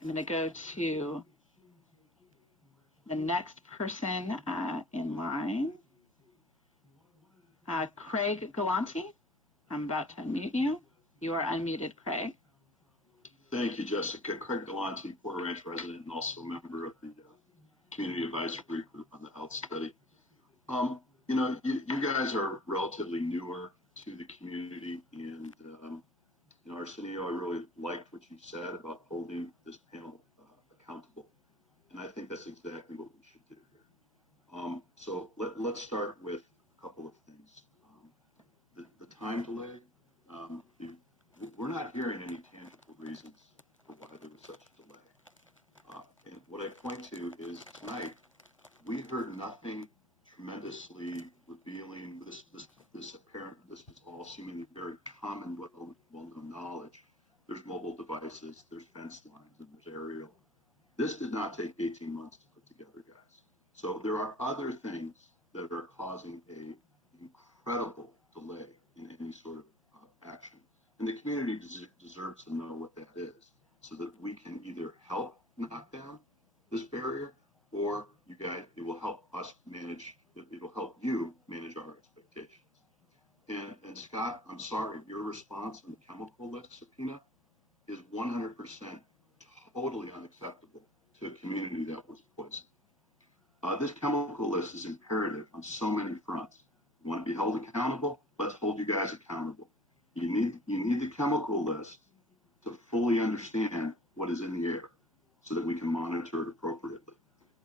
I'm going to go to the next person in line. Craig Galanti, I'm about to unmute you. You are unmuted, Craig. Thank you, Jessica. Craig Galanti, Porter Ranch resident and also a member of the Community Advisory Group on the health study. You know, you guys are relatively newer to the community, and you know, Arsenio, I really liked what you said about holding this panel accountable, and I think that's exactly what we should do here. So let's start with a couple of things. The time delay, we're not hearing any tangible reasons for why there was such a delay. And what I point to is tonight, we heard nothing tremendously revealing. This was all seemingly very common, well-known knowledge. There's mobile devices, there's fence lines, and there's aerial. This did not take 18 months to put together, guys. So there are other things that are causing an incredible delay in any sort of action. And the community deserves to know what that is so that we can either help knock down this barrier or you guys, it will help us manage, it will help you manage our expectations. And Scott, I'm sorry, your response on the chemical list subpoena is 100% totally unacceptable to a community that was poisoned. This chemical list is imperative on so many fronts. You want to be held accountable? Let's hold you guys accountable. You need the chemical list to fully understand what is in the air so that we can monitor it appropriately.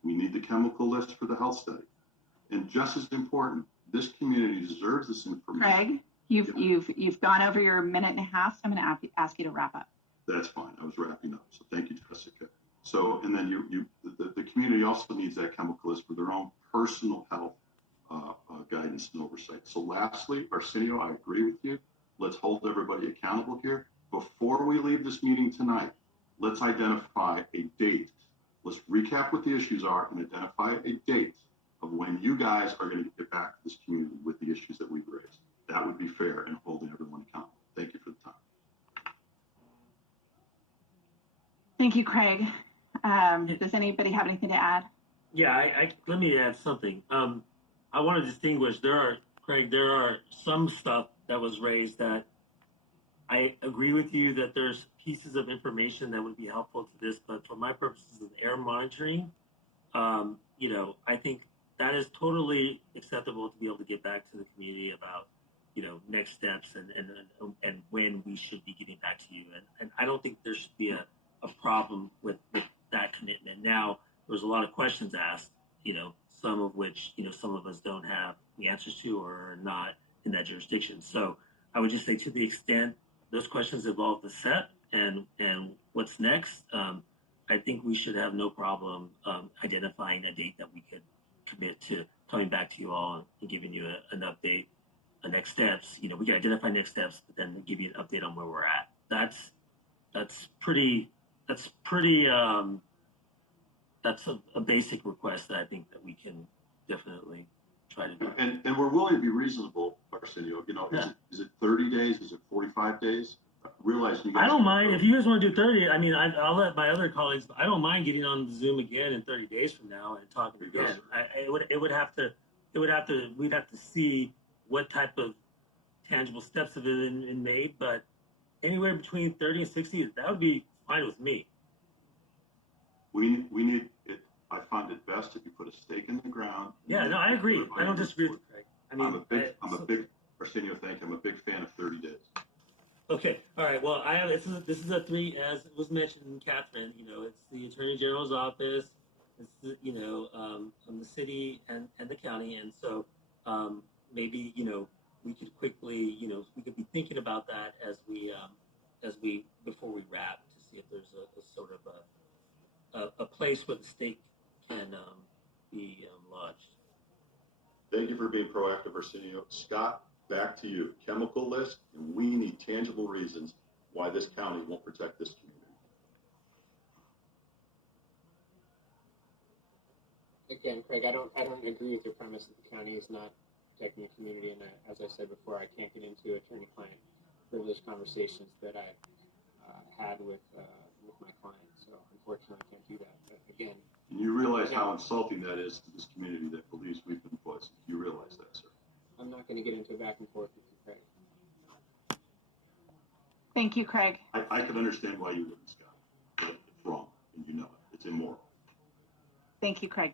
We need the chemical list for the health study. And just as important, this community deserves this information. Craig, you've gone over your minute and a half, so I'm going to ask you to wrap up. That's fine. I was wrapping up. So thank you, Jessica. So, and then the community also needs that chemical list for their own personal health guidance and oversight. So lastly, Arsenio, I agree with you. Let's hold everybody accountable here. Before we leave this meeting tonight, let's identify a date. Let's recap what the issues are and identify a date of when you guys are going to get back to this community with the issues that we've raised. That would be fair and holding everyone accountable. Thank you for the time. Thank you, Craig. Does anybody have anything to add? Yeah, let me add something. I want to distinguish. Craig, there are some stuff that was raised that I agree with you that there's pieces of information that would be helpful to this, but for my purposes of air monitoring, you know, I think that is totally acceptable to be able to get back to the community about, you know, next steps and when we should be getting back to you. And I don't think there should be a problem with that commitment. Now, there was a lot of questions asked, you know, some of which, you know, some of us don't have the answers to or are not in that jurisdiction. So I would just say to the extent those questions involve the set and what's next, I think we should have no problem identifying a date that we could commit to coming back to you all and giving you an update, next steps. You know, we can identify next steps, but then give you an update on where we're at. That's a basic request that I think that we can definitely try to do. And we're willing to be reasonable, Arsenio. You know, yeah. Is it 30 days? Is it 45 days? Realize you guys. I don't mind if you guys want to do 30. I mean, I'll let my other colleagues. I don't mind getting on Zoom again in 30 days from now and talking again. We'd have to see what type of tangible steps have been made, but anywhere between 30 and 60, that would be fine with me. We need it. I find it best if you put a stake in the ground. Yeah, no, I agree. I don't disagree with Craig. I mean, Arsenio, thank you. I'm a big fan of 30 days. Okay, all right. Well, this is a 3, as was mentioned, Catherine. You know, it's the Attorney General's office. It's you know, from the city and the county, and so maybe you know we could quickly we could be thinking about that as we before we wrap to see if there's a sort of a place where the stake can be lodged. Thank you for being proactive, Arsenio. Scott, back to you. Chemical list, and we need tangible reasons why this county won't protect this community. Again, Craig, I don't agree with your premise that the county is not protecting the community. And as I said before, I can't get into attorney-client privilege conversations that I had with my client. So unfortunately, I can't do that. But again, And you realize how insulting that is to this community that believes we've been poisoned. You realize that, sir. I'm not going to get into a back and forth with you, Craig. Thank you, Craig. I could understand why you wouldn't, Scott, but it's wrong, and you know it. It's immoral. Thank you, Craig.